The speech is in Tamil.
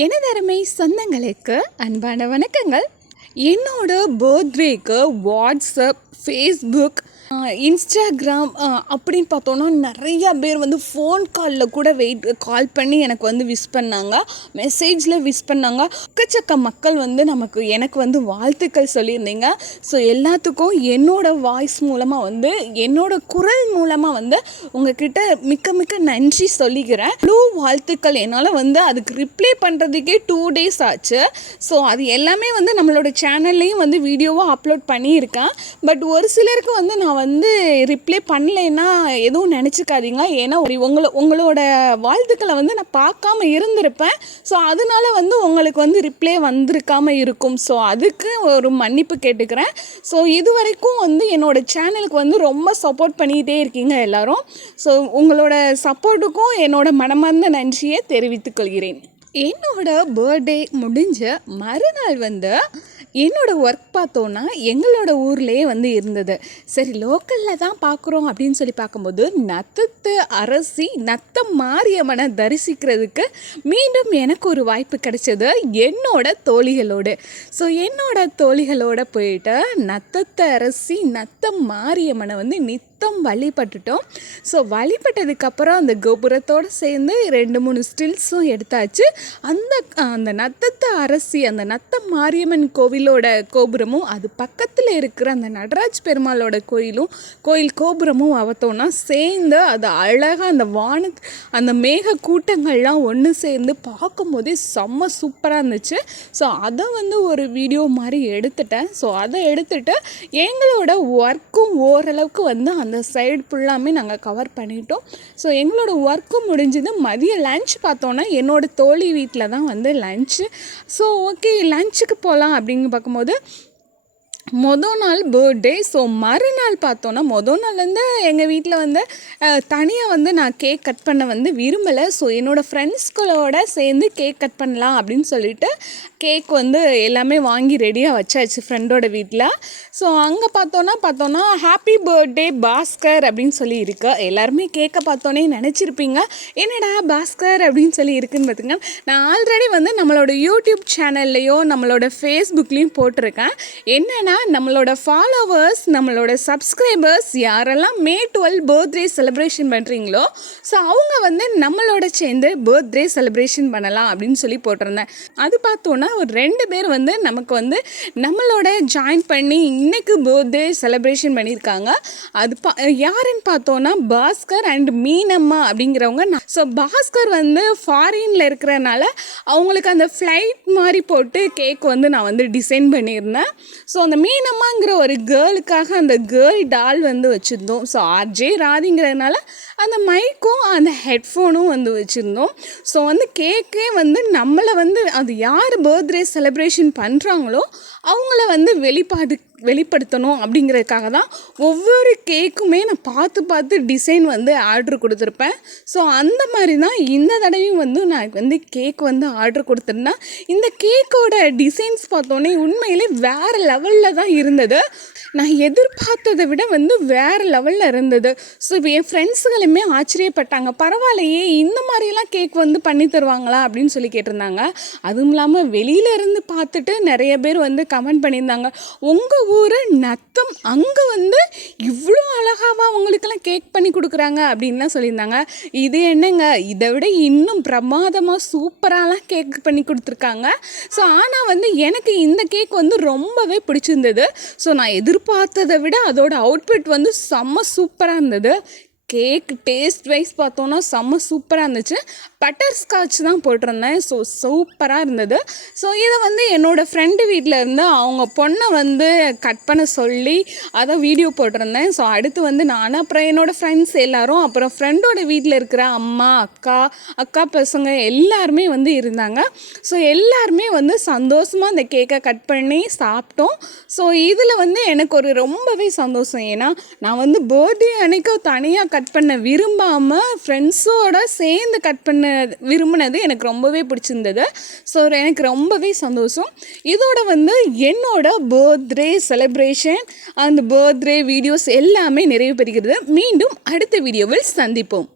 எனதருமை சொந்தங்களுக்கு அன்பான வணக்கங்கள். என்னோட பர்த்டேக்கு வாட்ஸ்அப், ஃபேஸ்புக், இன்ஸ்டாகிராம் அப்படின்னு பார்த்தோன்னா நிறையா பேர் வந்து ஃபோன் காலில் கூட கால் பண்ணி எனக்கு வந்து விஷ் பண்ணாங்க, மெசேஜில் விஷ் பண்ணாங்க. எக்கச்சக்க மக்கள் வந்து எனக்கு வந்து வாழ்த்துக்கள் சொல்லியிருந்தீங்க. ஸோ எல்லாத்துக்கும் என்னோடய வாய்ஸ் மூலமாக வந்து என்னோடய குரல் மூலமாக வந்து உங்ககிட்ட மிக்க மிக்க நன்றி சொல்லிக்கிறேன். வாழ்த்துக்கள். என்னால் வந்து அதுக்கு ரிப்ளை பண்ணுறதுக்கே 2 days ஆச்சு. ஸோ அது எல்லாமே வந்து நம்மளோட சேனல்லையும் வந்து வீடியோவாக அப்லோட் பண்ணியிருக்கேன். பட் ஒரு சிலருக்கு வந்து நான் வந்து ரிப்ளை பண்ணலைன்னா எதுவும் நினச்சிக்காதீங்க. ஏன்னா உங்களோட வாழ்த்துக்களை வந்து நான் பார்க்காம இருந்திருப்பேன். ஸோ அதனால வந்து உங்களுக்கு வந்து ரிப்ளை வந்திருக்காமல் இருக்கும். ஸோ அதுக்கு ஒரு மன்னிப்பு கேட்டுக்கிறேன். ஸோ இது வரைக்கும் வந்து என்னோடய சேனலுக்கு வந்து ரொம்ப சப்போர்ட் பண்ணிக்கிட்டே இருக்கீங்க எல்லோரும். ஸோ உங்களோட சப்போர்ட்டுக்கும் என்னோட மனமார்ந்த நன்றியை தெரிவித்துக் கொள்கிறேன். என்னோட பர்த்டே முடிஞ்ச மறுநாள் வந்து என்னோடய ஒர்க் பார்த்தோன்னா எங்களோட ஊர்லேயே வந்து இருந்தது. சரி, லோக்கலில் தான் பார்க்குறோம் அப்படின்னு சொல்லி பார்க்கும்போது நத்தத்து அரசி நத்தம் மாரியம்மனை தரிசிக்கிறதுக்கு மீண்டும் எனக்கு ஒரு வாய்ப்பு கிடைச்சது என்னோட தோழிகளோடு. ஸோ என்னோட தோழிகளோடு போயிட்டு நத்தத்து அரசி நத்தம் மாரியம்மனை வந்து வழிபட்டுட்டோம். ஸோ வழிபட்டதுக்கப்புறம் அந்த கோபுரத்தோடு சேர்ந்து 2-3 ஸ்டில்ஸும் எடுத்தாச்சு. அந்த நத்தத்து அரசி, அந்த நத்தம் மாரியம்மன் கோவிலோட கோபுரமும் அது பக்கத்தில் இருக்கிற அந்த நடராஜ் பெருமாளோட கோயில் கோபுரமும் பார்த்தோன்னா சேர்ந்து அது அழகாக அந்த மேக கூட்டங்கள்லாம் ஒன்று சேர்ந்து பார்க்கும்போதே செம்ம சூப்பராக இருந்துச்சு. ஸோ அதை வந்து ஒரு வீடியோ மாதிரி எடுத்துட்டேன். ஸோ அதை எடுத்துகிட்டு எங்களோட ஒர்க்கும் ஓரளவுக்கு வந்து அந்த சைடு ஃபுல்லாமே நாங்கள் கவர் பண்ணிட்டோம். ஸோ எங்களோட ஒர்க்கும் முடிஞ்சது. மதிய லன்ச் பார்த்தோன்னா என்னோடய தோழி வீட்டில் தான் வந்து லன்ச்சு. ஸோ ஓகே, லன்ச்சுக்கு போகலாம் அப்படின்னு பார்க்கும்போது மொதல் நாள் பர்த்டே. ஸோ மறுநாள் பார்த்தோன்னா மொதல் நாள் வந்து எங்கள் வீட்டில் வந்து தனியாக வந்து நான் கேக் கட் பண்ண வந்து விரும்பலை. ஸோ என்னோடய ஃப்ரெண்ட்ஸ்களோட சேர்ந்து கேக் கட் பண்ணலாம் அப்படின்னு சொல்லிட்டு கேக் வந்து எல்லாமே வாங்கி ரெடியாக வச்சாச்சு ஃப்ரெண்டோட வீட்டில். ஸோ அங்கே பார்த்தோன்னா ஹாப்பி பர்த்டே பாஸ்கர் அப்படின்னு சொல்லி இருக்கு. எல்லாருமே கேக்கை பார்த்தோன்னே நினச்சிருப்பீங்க, என்னடா பாஸ்கர் அப்படின்னு சொல்லி இருக்குன்னு பார்த்துங்க. நான் ஆல்ரெடி வந்து நம்மளோட யூடியூப் சேனல்லையோ நம்மளோட ஃபேஸ்புக்லேயும் போட்டிருக்கேன். என்னென்னா நம்மளோட ஃபாலோவர்ஸ், நம்மளோட சப்ஸ்கிரைபர்ஸ் யாரெல்லாம் May 12 பர்த்டே செலிப்ரேஷன் பண்ணுறீங்களோ ஸோ அவங்க வந்து நம்மளோட சேர்ந்து பர்த்டே செலிப்ரேஷன் பண்ணலாம் அப்படின்னு சொல்லி போட்டிருந்தேன். அது பார்த்தோன்னா ஒரு 2 பேர் வந்து நமக்கு வந்து நம்மளோட ஜாயின் பண்ணி இன்றைக்கு பர்த்டே செலிப்ரேஷன் பண்ணியிருக்காங்க. அது யாருன்னு பார்த்தோன்னா பாஸ்கர் அண்ட் மீனம்மா அப்படிங்கிறவங்க. ஸோ பாஸ்கர் வந்து ஃபாரினில் இருக்கிறனால அவங்களுக்கு அந்த ஃப்ளைட் மாதிரி போட்டு கேக் வந்து நான் வந்து டிசைன் பண்ணியிருந்தேன். ஸோ அந்த மீனம்மாங்கிற ஒரு கேர்ளுக்காக அந்த கேர்ள் டால் வந்து வச்சுருந்தோம். ஸோ RJ ராதிங்கிறதுனால அந்த மைக்கும் அந்த ஹெட்ஃபோனும் வந்து வச்சுருந்தோம். ஸோ வந்து கேக்கே வந்து நம்மளை வந்து அது யார் பர்த்டே செலிப்ரேஷன் பண்ணுறாங்களோ அவங்கள வந்து வெளிப்படுத்தணும் அப்படிங்கிறதுக்காக தான் ஒவ்வொரு கேக்குமே நான் பார்த்து டிசைன் வந்து ஆர்டர் கொடுத்துருப்பேன். ஸோ அந்த மாதிரி தான் இந்த தடவையும் வந்து நான் வந்து கேக் வந்து ஆர்டர் கொடுத்துருந்தேன். இந்த கேக்கோட டிசைன்ஸ் பார்த்தோன்னே உண்மையிலே வேறு லெவலில் தான் இருந்தது. நான் எதிர்பார்த்ததை விட வந்து வேறு லெவலில் இருந்தது. ஸோ இப்போ என் ஃப்ரெண்ட்ஸுகளுமே ஆச்சரியப்பட்டாங்க, பரவாயில்லையே இந்த மாதிரியெல்லாம் கேக் வந்து பண்ணி தருவாங்களா அப்படின்னு சொல்லி கேட்டிருந்தாங்க. அதுவும் இல்லாமல் வெளியிலேருந்து பார்த்துட்டு நிறைய பேர் வந்து கமெண்ட் பண்ணியிருந்தாங்க, உங்கள் ஊர் நத்தம், அங்கே வந்து இவ்வளோ அழகாவா அவங்களுக்கெல்லாம் கேக் பண்ணி கொடுக்குறாங்க அப்படின்லாம் சொல்லியிருந்தாங்க. இது என்னங்க, இதை விட இன்னும் பிரமாதமாக சூப்பராலாம் கேக் பண்ணி கொடுத்துருக்காங்க. ஸோ ஆனால் வந்து எனக்கு இந்த கேக் வந்து ரொம்பவே பிடிச்சிருந்தது. ஸோ நான் எதிர்பார்த்ததை விட அதோட அவுட்புட் வந்து செம்ம சூப்பராக இருந்தது. கேக் டேஸ்ட் வைஸ் பார்த்தோன்னா செம்ம சூப்பராக இருந்துச்சு. பட்டர் ஸ்காட்ச் தான் போட்டிருந்தேன். ஸோ சூப்பராக இருந்தது. ஸோ இதை வந்து என்னோடய ஃப்ரெண்டு வீட்டில் இருந்து அவங்க பொண்ணை வந்து கட் பண்ண சொல்லி அதை வீடியோ போட்டிருந்தேன். ஸோ அடுத்து வந்து நான் அப்புறம் என்னோடய ஃப்ரெண்ட்ஸ் எல்லோரும், அப்புறம் ஃப்ரெண்டோட வீட்டில் இருக்கிற அம்மா, அக்கா பசங்க எல்லாருமே வந்து இருந்தாங்க. ஸோ எல்லாருமே வந்து சந்தோஷமாக அந்த கேக்கை கட் பண்ணி சாப்பிட்டோம். ஸோ இதில் வந்து எனக்கு ஒரு ரொம்பவே சந்தோஷம். ஏன்னா நான் வந்து பர்த்டே அன்னைக்கு தனியாக கட் பண்ண விரும்பாமல் ஃப்ரெண்ட்ஸோடு சேர்ந்து கட் பண்ண விரும்பினது எனக்கு ரொம்பவே பிடிச்சிருந்தது. ஸோ எனக்கு ரொம்பவே சந்தோஷம். இதோட வந்து என்னோட பர்த்டே செலிப்ரேஷன் அந்த பர்த்டே வீடியோஸ் எல்லாமே நிறைவு பெறுகிறது. மீண்டும் அடுத்த வீடியோவில் சந்திப்போம்.